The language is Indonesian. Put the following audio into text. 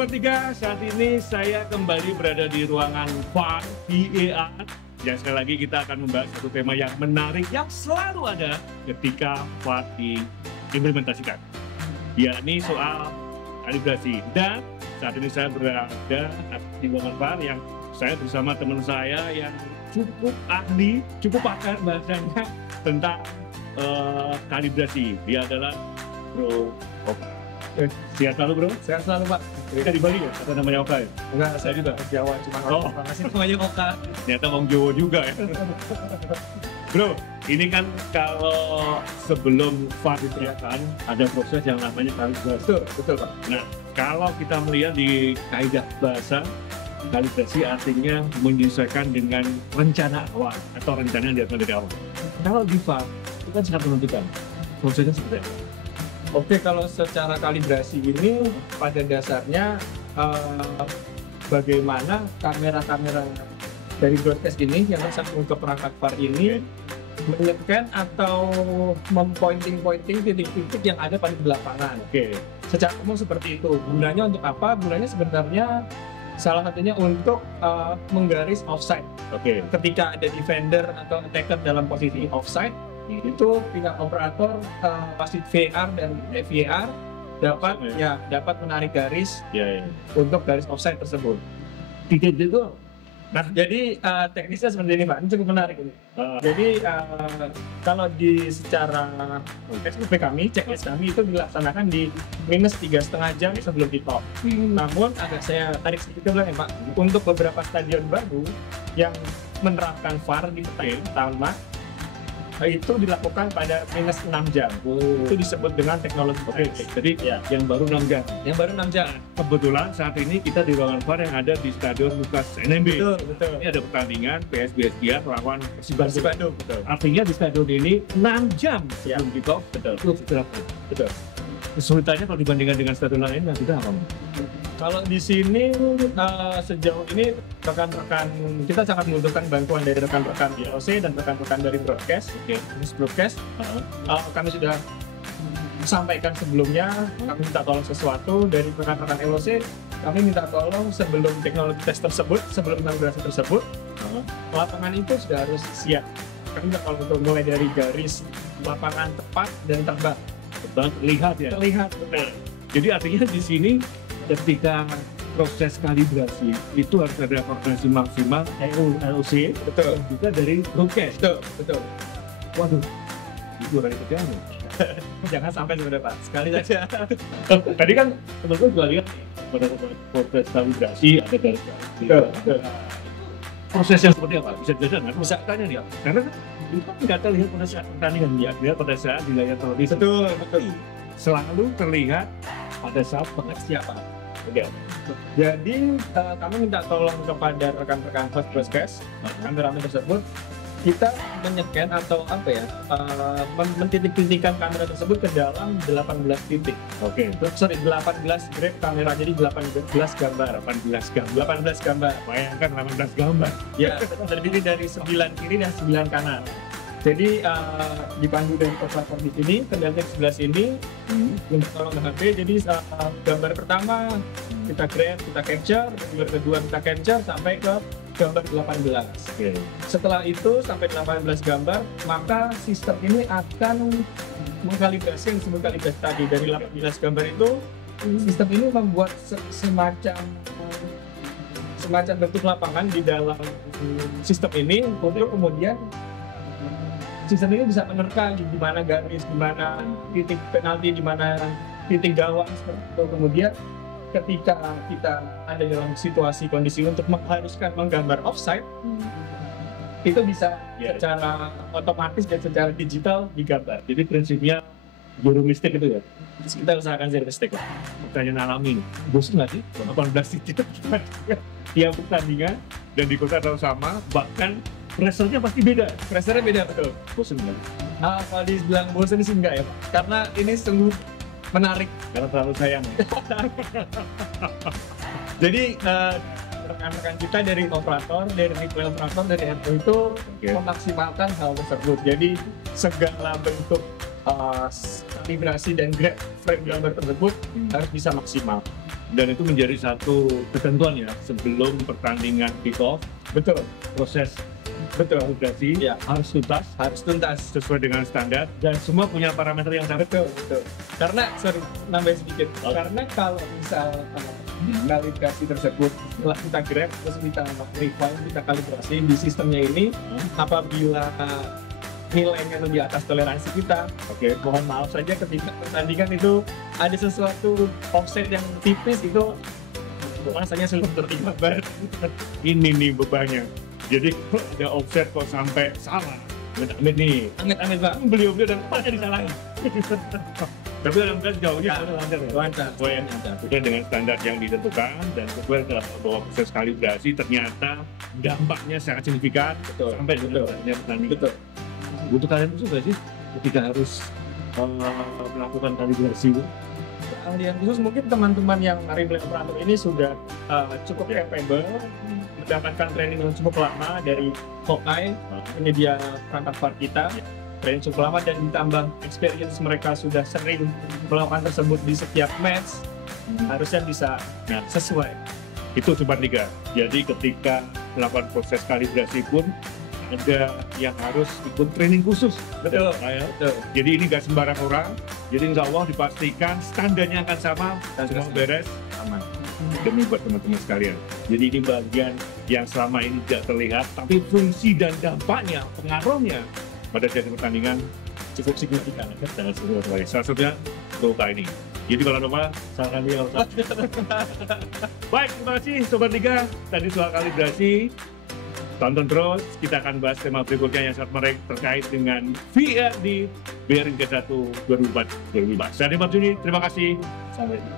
Sobat 3, saat ini saya kembali berada di ruangan VAR VAR. Dan sekali lagi kita akan membahas satu tema yang menarik yang selalu ada ketika VAR diimplementasikan, yakni soal kalibrasi. Dan saat ini saya berada di ruangan VAR yang saya bersama teman saya yang cukup ahli, cukup pakar bahasanya tentang kalibrasi. Dia adalah Bro Oka. Sehat selalu, Bro? Sehat selalu, Pak. Kita di Bali ya? Atau namanya Oka ya? Enggak, saya juga ke Jawa, cuma orang masih namanya Oka. Ternyata orang Jawa juga ya. Bro, ini kan kalau sebelum VAR diterapkan ada proses yang namanya kalibrasi. Betul, Pak. Nah, kalau kita melihat di kaidah bahasa, kalibrasi artinya menyesuaikan dengan rencana awal atau rencana yang diatur dari awal. Kalau di VAR itu kan sangat menentukan prosesnya seperti apa. Oke, kalau secara kalibrasi ini pada dasarnya bagaimana kamera-kamera dari broadcast ini yang tersambung ke perangkat VAR ini menyekan atau mempointing titik-titik yang ada pada di lapangan. Oke. Secara umum seperti itu. Gunanya untuk apa? Gunanya sebenarnya salah satunya untuk menggaris offside. Oke. Ketika ada defender atau attacker dalam posisi offside, itu pihak operator wasit VAR dan VAR dapat menarik garis untuk garis offside tersebut. Titik itu. Nah, jadi teknisnya seperti ini, Pak. Ini cukup menarik ini. Jadi kalau di secara SOP kami, checklist kami itu dilaksanakan di minus 3,5 jam sebelum kick-off. Namun agak saya tarik sedikit ke belakang, Pak. Untuk beberapa stadion baru yang menerapkan VAR di pertandingan pertama, itu dilakukan pada minus 6 jam. Itu disebut dengan teknologi. Oke. Jadi yang baru 6 jam. Yang baru 6 jam. Kebetulan saat ini kita di ruangan VAR yang ada di Stadion Lukas NMB. Betul. Ini ada pertandingan PSBS Biak melawan Persib Bandung. Betul. Artinya di stadion ini 6 jam sebelum kick-off. Betul. Itu berapa? Betul. Kesulitannya kalau dibandingkan dengan stadion lain, kita apa? Kalau di sini sejauh ini rekan-rekan kita sangat membutuhkan bantuan dari rekan-rekan LOC dan rekan-rekan dari broadcast. Broadcast. Kami sudah sampaikan sebelumnya, kami minta tolong sesuatu dari rekan-rekan LOC. Kami minta tolong sebelum teknologi tes tersebut, sebelum kalibrasi tersebut, lapangan itu sudah harus siap. Kami minta tolong untuk mulai dari garis lapangan tepat dan terbang. Terlihat ya. Terlihat, betul. Jadi artinya di sini ketika proses kalibrasi itu harus ada koordinasi maksimal LOC, Betul. dan juga dari broadcast. Betul. Waduh, itu dari kerjaan. Jangan sampai sebenarnya, Pak. Sekali saja. Tadi kan teman-teman juga lihat pada proses kalibrasi ada dari Betul. prosesnya seperti apa? Bisa dijelaskan kan? Bisa tanya nih, karena kan itu kan nggak terlihat pada saat pertandingan ya, dia pada saat di layar televisi. Betul. Selalu terlihat pada saat Siapa? Oke. Jadi kami minta tolong kepada rekan-rekan host broadcast kameramen tersebut, kita menyekan atau mentitik-titikkan kamera tersebut ke dalam 18 titik. Oke. 18 grab kamera, jadi 18 gambar. 18 gambar. Bayangkan 18 gambar. Ya, terdiri dari 9 kiri dan 9 kanan. Jadi dipandu dari operator di sini, kendali sebelah sini, minta tolong ke HP. Jadi gambar pertama kita grab, kita capture, gambar kedua kita capture sampai ke gambar 18. Oke. Setelah itu sampai 18 gambar, maka sistem ini akan mengkalibrasi yang disebut kalibrasi tadi. Dari 18 gambar itu, sistem ini membuat semacam bentuk lapangan di dalam sistem ini untuk kemudian sistem ini bisa menerka di mana garis, di mana titik penalti, di mana titik gawang seperti itu. Kemudian ketika kita ada dalam situasi kondisi untuk mengharuskan menggambar offside, itu bisa secara otomatis dan secara digital digambar. Jadi prinsipnya zero mistake itu ya? Kita usahakan zero mistake. Pertanyaan alami nih, bosan nggak sih? 18 titik tiap pertandingan dan di kota terlalu sama, bahkan pressure-nya pasti beda. Pressure-nya beda, betul. Bosan nggak? Kalau dibilang bosan sih enggak ya, Pak. Karena ini sungguh menarik. Karena terlalu sayang ya? Jadi rekan-rekan kita dari operator, dari replay operator, dari RO itu memaksimalkan hal tersebut. Jadi segala bentuk kalibrasi dan grab frame gambar tersebut harus bisa maksimal. dan itu menjadi satu ketentuan ya sebelum pertandingan kick off. Betul. Proses kalibrasi Ya. harus tuntas sesuai dengan standar dan semua punya parameter yang sama. Betul. Karena, sorry, nambahin sedikit. Oh. Karena kalau misal kalibrasi tersebut setelah kita grab, terus kita refine, kita kalibrasi di sistemnya ini, apabila nilainya lebih atas toleransi kita, Oke. mohon maaf saja ketika pertandingan itu ada sesuatu offset yang tipis, itu rasanya sulit terima banget. Ini nih bebannya. Jadi kalau ada offset kok sampai salah, amit-amit nih. Amit-amit Pak. Beliau-beliau dan banyak disalahin. Tapi alhamdulillah jauhnya lancar ya. Lancar. Sesuai dengan standar yang ditentukan dan sesuai bahwa proses kalibrasi ternyata dampaknya sangat signifikan sampai dengan pertandingan. Betul. Butuh kalian khusus nggak sih ketika harus melakukan kalibrasi? Keahlian khusus mungkin teman-teman yang replay operator ini sudah cukup capable, mendapatkan training yang cukup lama dari Hawkeye, penyedia perangkat VAR kita. Training cukup lama dan ditambah experience mereka sudah sering melakukan tersebut di setiap match, harusnya bisa sesuai. Itu Sobat Liga. Jadi ketika melakukan proses kalibrasi pun ada yang harus ikut training khusus. Betul. Betul. Jadi ini nggak sembarang orang. Jadi insya Allah dipastikan standarnya akan sama, semua beres, aman. Demi buat teman-teman sekalian. Jadi ini bagian yang selama ini tidak terlihat, tapi fungsi dan dampaknya, pengaruhnya pada jadwal pertandingan cukup signifikan. Salah satunya Dota ini. Jadi kalau lupa, sarankan dia harus. Baik, terima kasih Sobat Liga. Tadi soal kalibrasi. Tonton terus, kita akan bahas tema berikutnya yang sangat menarik terkait dengan VR di BRI Liga 1 2004-2005. Saya Dimas Juni, terima kasih. Sampai jumpa.